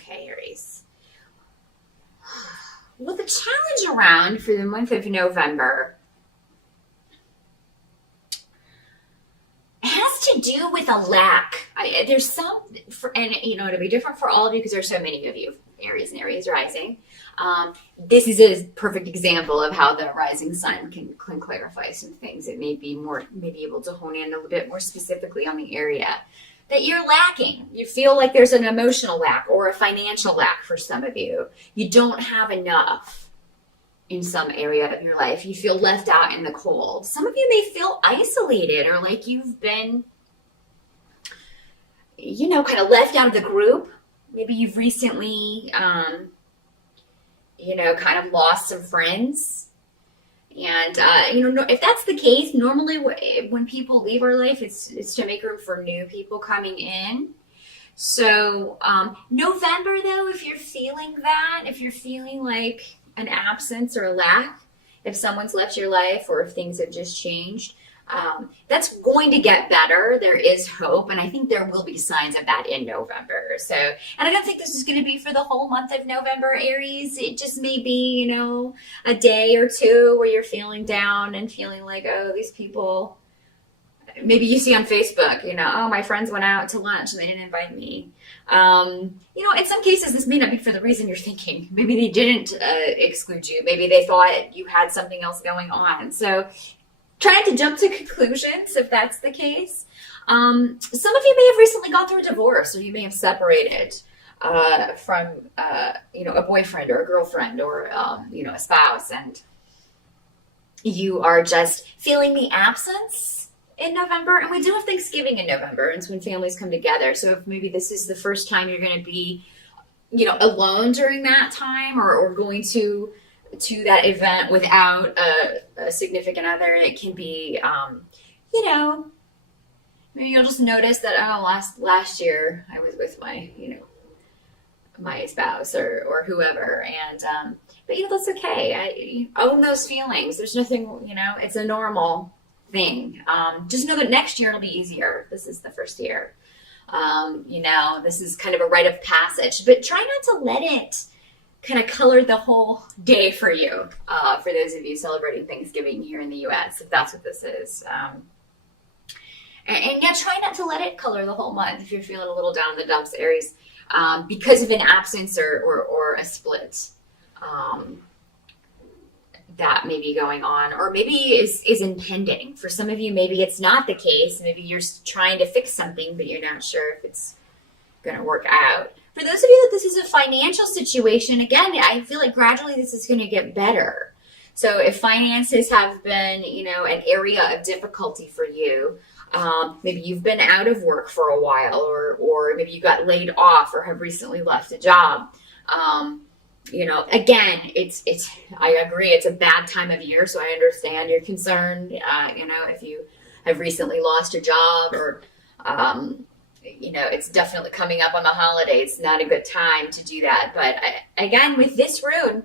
Okay, Aries. Well, the challenge around for the month of November has to do with a lack. There's some, and it'll be different for all of you because there's so many of you, Aries and Aries rising. This is a perfect example of how the rising sign can clarify some things. It may be able to hone in a little bit more specifically on the area that you're lacking. You feel like there's an emotional lack or a financial lack for some of you. You don't have enough in some area of your life. You feel left out in the cold. Some of you may feel isolated or like you've been, kind of left out of the group. Maybe you've recently, kind of lost some friends. And, if that's the case, normally when people leave our life, it's to make room for new people coming in. So November, though, if you're feeling that, if you're feeling like an absence or a lack, if someone's left your life or if things have just changed, that's going to get better. There is hope, and I think there will be signs of that in November. So, and I don't think this is going to be for the whole month of November, Aries. It just may be, a day or two where you're feeling down and feeling like, oh, these people, maybe you see on Facebook, oh, my friends went out to lunch and they didn't invite me. In some cases, this may not be for the reason you're thinking. Maybe they didn't exclude you. Maybe they thought you had something else going on. So try not to jump to conclusions if that's the case. Some of you may have recently gone through a divorce, or you may have separated from, a boyfriend or a girlfriend or, a spouse, and you are just feeling the absence in November. And we do have Thanksgiving in November. It's when families come together. So if maybe this is the first time you're going to be, alone during that time or going to that event without a significant other, it can be, maybe you'll just notice that, last year I was with my, my spouse or whoever. And, but that's okay. I own those feelings. There's nothing, it's a normal thing. Just know that next year it'll be easier. This is the first year. This is kind of a rite of passage, but try not to let it kind of color the whole day for you, for those of you celebrating Thanksgiving here in the U.S., if that's what this is. And try not to let it color the whole month if you're feeling a little down in the dumps, Aries, because of an absence or a split that may be going on, or maybe is impending. For some of you, maybe it's not the case. Maybe you're trying to fix something, but you're not sure if it's going to work out. For those of you that this is a financial situation, again, I feel like gradually this is going to get better. So if finances have been, an area of difficulty for you, maybe you've been out of work for a while, or maybe you got laid off or have recently left a job. Again, I agree, it's a bad time of year, so I understand you're concerned, if you have recently lost a job or, it's definitely coming up on the holidays, not a good time to do that. But again, with this rune,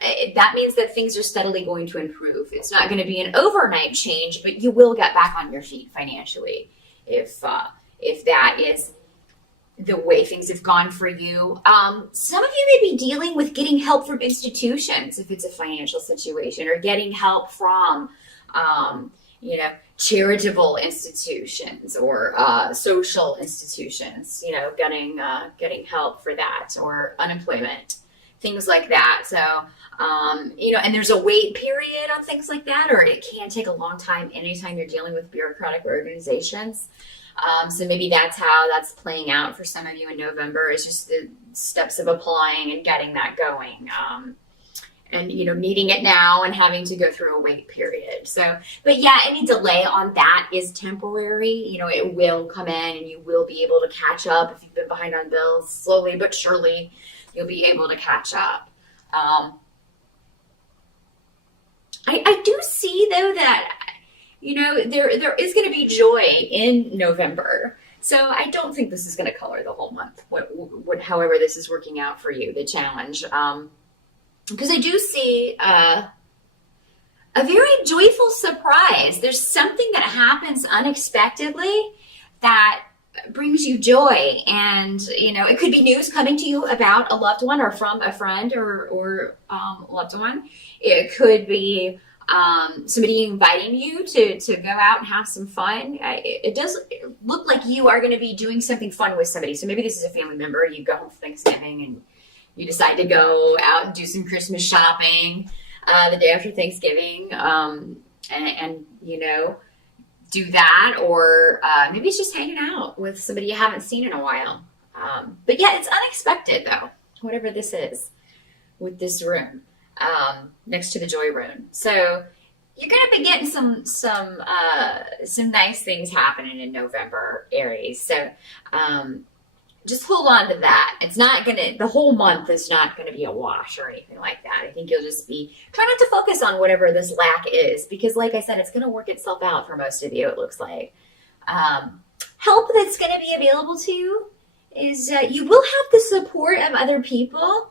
that means that things are steadily going to improve. It's not going to be an overnight change, but you will get back on your feet financially if that is the way things have gone for you. Some of you may be dealing with getting help from institutions if it's a financial situation, or getting help from, charitable institutions or social institutions, getting help for that, or unemployment, things like that. So, and there's a wait period on things like that, or it can take a long time anytime you're dealing with bureaucratic organizations. So maybe that's how that's playing out for some of you in November, is just the steps of applying and getting that going. And, needing it now and having to go through a wait period. So, but yeah, any delay on that is temporary. It will come in and you will be able to catch up. If you've been behind on bills, slowly but surely, you'll be able to catch up. I do see, though, that, there is going to be joy in November. So I don't think this is going to color the whole month, however this is working out for you, the challenge. Because I do see a very joyful surprise. There's something that happens unexpectedly that brings you joy. And, it could be news coming to you about a loved one or from a friend or loved one. It could be somebody inviting you to go out and have some fun. It does look like you are going to be doing something fun with somebody. So maybe this is a family member. You go home for Thanksgiving and you decide to go out and do some Christmas shopping the day after Thanksgiving, and do that. Or maybe it's just hanging out with somebody you haven't seen in a while. But yeah, it's unexpected though, whatever this is with this room next to the joy room. So you're going to be getting some nice things happening in November, Aries. So just hold on to that. It's not the whole month is not going to be a wash or anything like that. I think you'll just try not to focus on whatever this lack is, because like I said, it's going to work itself out for most of you, it looks like. Help that's going to be available to you is you will have the support of other people.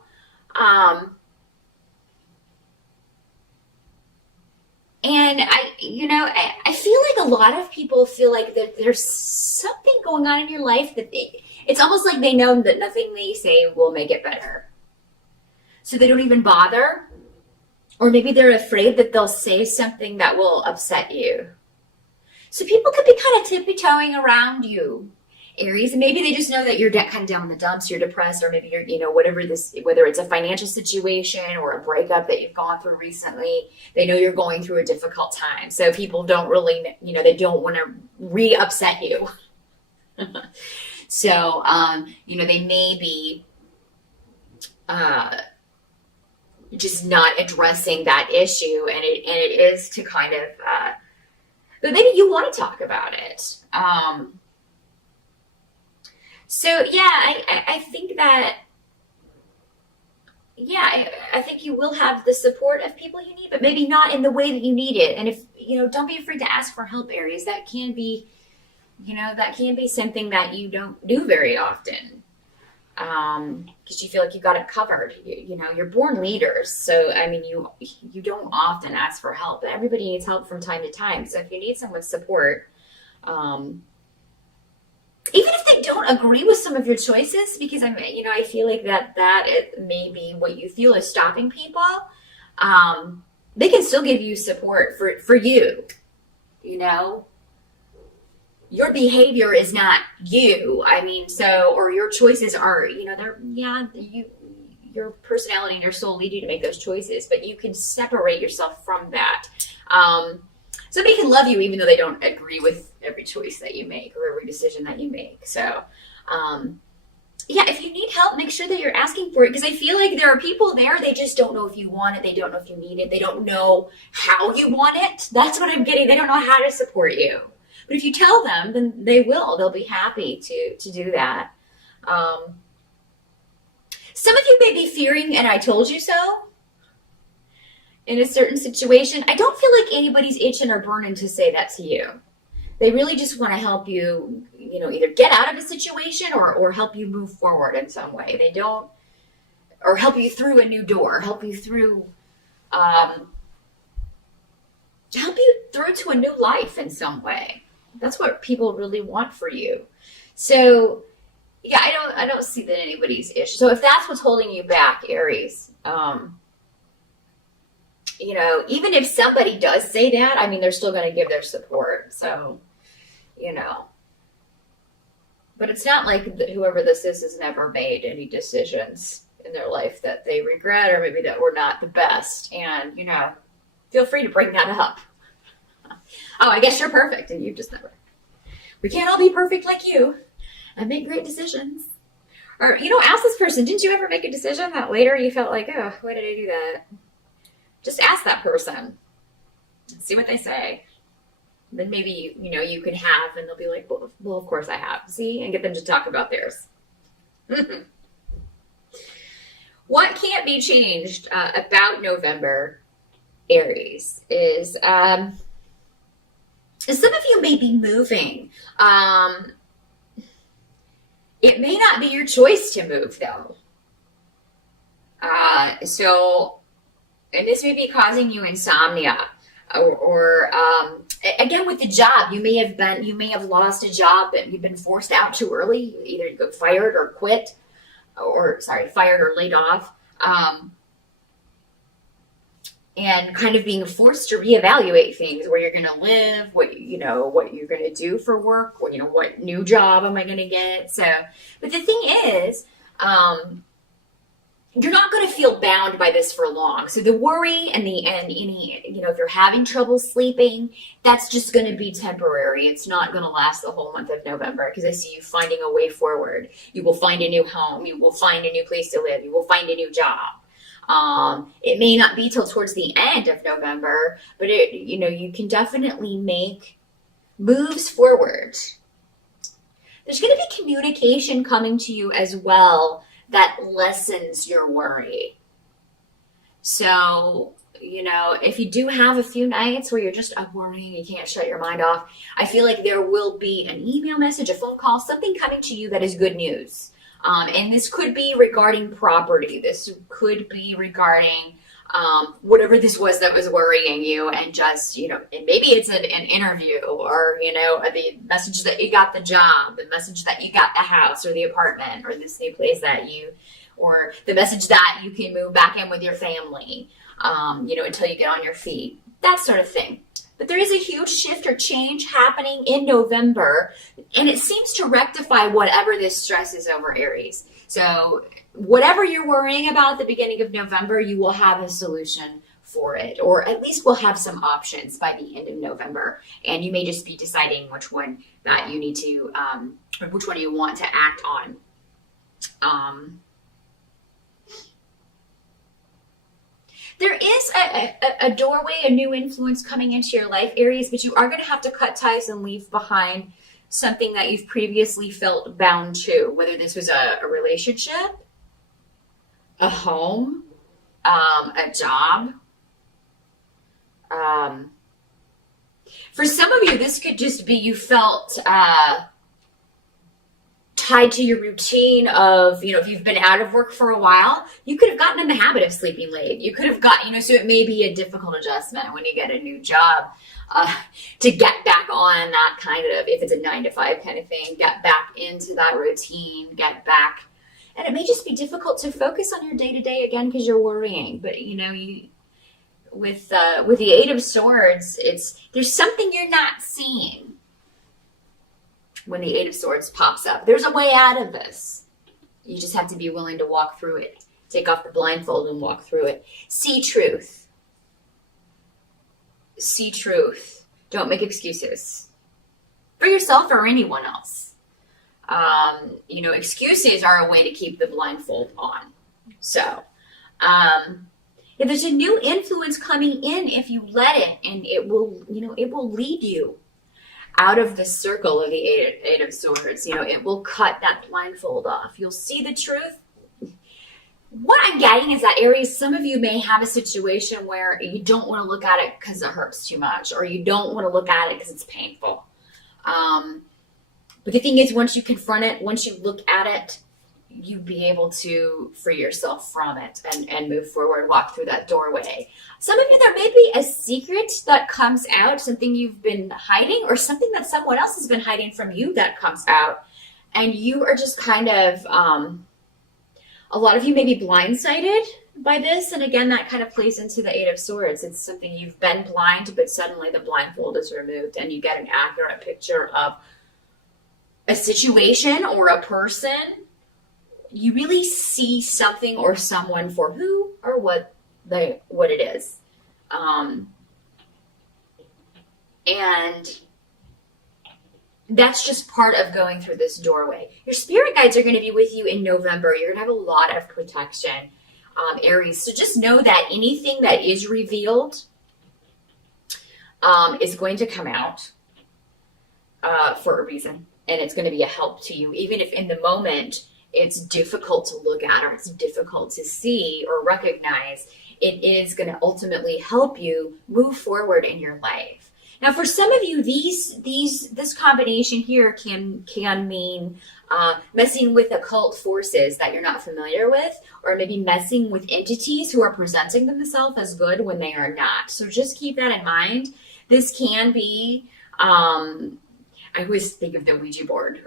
And I feel like a lot of people feel like that there's something going on in your life that it's almost like they know that nothing they say will make it better. So they don't even bother. Or maybe they're afraid that they'll say something that will upset you. So people could be kind of tippy-toeing around you, Aries, and maybe they just know that you're kind of down in the dumps, you're depressed, or maybe you're, whether it's a financial situation or a breakup that you've gone through recently, they know you're going through a difficult time. So people don't really, they don't want to re-upset you. So, they may be just not addressing that issue, and it is to kind of, but maybe you want to talk about it. So yeah, I think that, I think you will have the support of people you need, but maybe not in the way that you need it. And if, don't be afraid to ask for help, Aries. That can be, something that you don't do very often. Because you feel like you got it covered. You're born leaders. So, I mean, you don't often ask for help. Everybody needs help from time to time. So if you need someone's support, even if they don't agree with some of your choices, because I feel like that it may be what you feel is stopping people, they can still give you support for you. Your behavior is not you. Or your choices are, your personality and your soul lead you to make those choices, but you can separate yourself from that. Somebody can love you even though they don't agree with every choice that you make or every decision that you make. So, if you need help, make sure that you're asking for it, because I feel like there are people there, they just don't know if you want it. They don't know if you need it. They don't know how you want it. That's what I'm getting. They don't know how to support you. But if you tell them, then they will. They'll be happy to do that. Some of you may be fearing, and I told you so, in a certain situation. I don't feel like anybody's itching or burning to say that to you. They really just want to help you, either get out of a situation or help you move forward in some way. They don't, or help you through a new door, help you through to a new life in some way. That's what people really want for you. So, I don't see that anybody's issue. So if that's what's holding you back, Aries, even if somebody does say that, they're still going to give their support. So, but it's not like whoever this is has never made any decisions in their life that they regret, or maybe that were not the best. And, feel free to bring that up. Oh, I guess you're perfect and you've just never. We can't all be perfect like you and make great decisions. Or, ask this person, didn't you ever make a decision that later you felt like, oh, why did I do that? Just ask that person. See what they say. Then maybe, you can have, and they'll be like, well, of course I have. See? And get them to talk about theirs. What can't be changed about November, Aries, is some of you may be moving. It may not be your choice to move, though. And this may be causing you insomnia or Again, with the job, you may have lost a job that you've been forced out too early. Either you got fired or quit, or sorry, fired or laid off. And kind of being forced to reevaluate things, where you're going to live, what you're going to do for work, what new job am I going to get. So, but the thing is, you're not going to feel bound by this for long. So the worry and any, if you're having trouble sleeping, that's just going to be temporary. It's not going to last the whole month of November, because I see you finding a way forward. You will find a new home. You will find a new place to live. You will find a new job. It may not be till towards the end of November, but you can definitely make moves forward. There's going to be communication coming to you as well that lessens your worry. So, if you do have a few nights where you're just up worrying, you can't shut your mind off, I feel like there will be an email message, a phone call, something coming to you that is good news. And this could be regarding property. This could be regarding whatever this was that was worrying you, and just, and maybe it's an interview, or, the message that you got the job, the message that you got the house or the apartment or this new place or the message that you can move back in with your family, until you get on your feet, that sort of thing. But there is a huge shift or change happening in November, and it seems to rectify whatever this stress is over, Aries. So whatever you're worrying about at the beginning of November, you will have a solution for it, or at least we'll have some options by the end of November. And you may just be deciding which one that you need to, or which one you want to act on. There is a doorway, a new influence coming into your life, Aries, but you are going to have to cut ties and leave behind something that you've previously felt bound to, whether this was a relationship, a home, a job. For some of you, this could just be you felt tied to your routine of, if you've been out of work for a while, you could have gotten in the habit of sleeping late. You could have got, so it may be a difficult adjustment when you get a new job to get back on that kind of, if it's a 9-to-5 kind of thing, get back into that routine, get back. And it may just be difficult to focus on your day-to-day again because you're worrying. But, with the Eight of Swords, there's something you're not seeing. When the Eight of Swords pops up, there's a way out of this. You just have to be willing to walk through it. Take off the blindfold and walk through it. See truth. See truth. Don't make excuses for yourself or anyone else. Excuses are a way to keep the blindfold on. So, there's a new influence coming in if you let it, and it will lead you out of the circle of the Eight of Swords. It will cut that blindfold off. You'll see the truth. What I'm getting is that, Aries, some of you may have a situation where you don't want to look at it because it hurts too much, or you don't want to look at it because it's painful. But the thing is, once you confront it, once you look at it, you'll be able to free yourself from it and move forward, walk through that doorway. Some of you, there may be a secret that comes out, something you've been hiding, or something that someone else has been hiding from you that comes out. And you are just kind of, a lot of you may be blindsided by this. And again, that kind of plays into the Eight of Swords. It's something you've been blind, but suddenly the blindfold is removed and you get an accurate picture of a situation or a person. You really see something or someone for who or what it is. And that's just part of going through this doorway. Your spirit guides are going to be with you in November. You're going to have a lot of protection, Aries. So just know that anything that is revealed is going to come out for a reason. And it's going to be a help to you, even if in the moment it's difficult to look at or it's difficult to see or recognize. It is going to ultimately help you move forward in your life. Now, for some of you, this combination here can mean messing with occult forces that you're not familiar with, or maybe messing with entities who are presenting themselves as good when they are not. So just keep that in mind, This can be, I always think of the Ouija board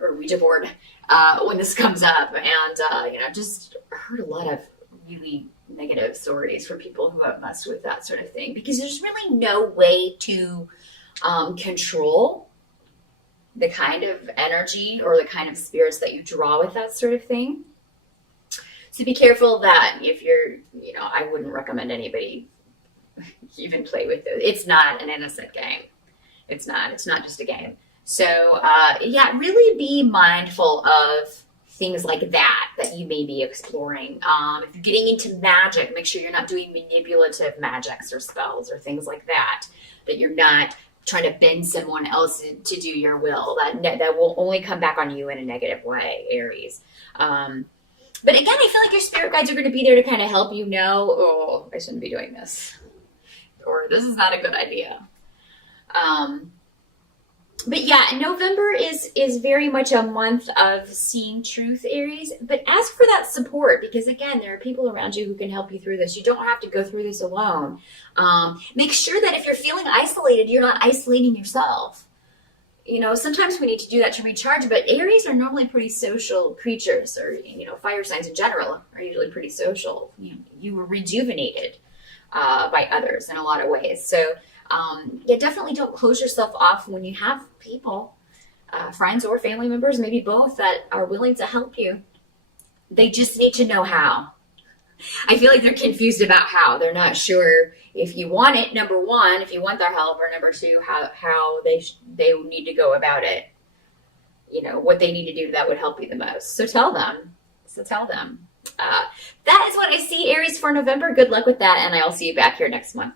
when this comes up. And, just heard a lot of really negative stories from people who have messed with that sort of thing, because there's really no way to control the kind of energy or the kind of spirits that you draw with that sort of thing. So be careful that if you're, I wouldn't recommend anybody even play with it. It's not an innocent game. It's not just a game. So, really be mindful of things like that you may be exploring. If you're getting into magic, make sure you're not doing manipulative magics or spells or things like that you're not trying to bend someone else to do your will. That will only come back on you in a negative way, Aries. But again, I feel like your spirit guides are going to be there to kind of help you know, oh, I shouldn't be doing this, or this is not a good idea. But yeah, November is very much a month of seeing truth, Aries. But ask for that support, because again, there are people around you who can help you through this. You don't have to go through this alone. Make sure that if you're feeling isolated, you're not isolating yourself. Sometimes we need to do that to recharge, but Aries are normally pretty social creatures, or, fire signs in general are usually pretty social. You were rejuvenated by others in a lot of ways. So, definitely don't close yourself off when you have people, friends or family members, maybe both, that are willing to help you. They just need to know how. I feel like they're confused about how. They're not sure if you want it, number one, if you want their help, or number two, how they need to go about it. What they need to do that would help you the most. So tell them. That is what I see, Aries, for November. Good luck with that, and I'll see you back here next month.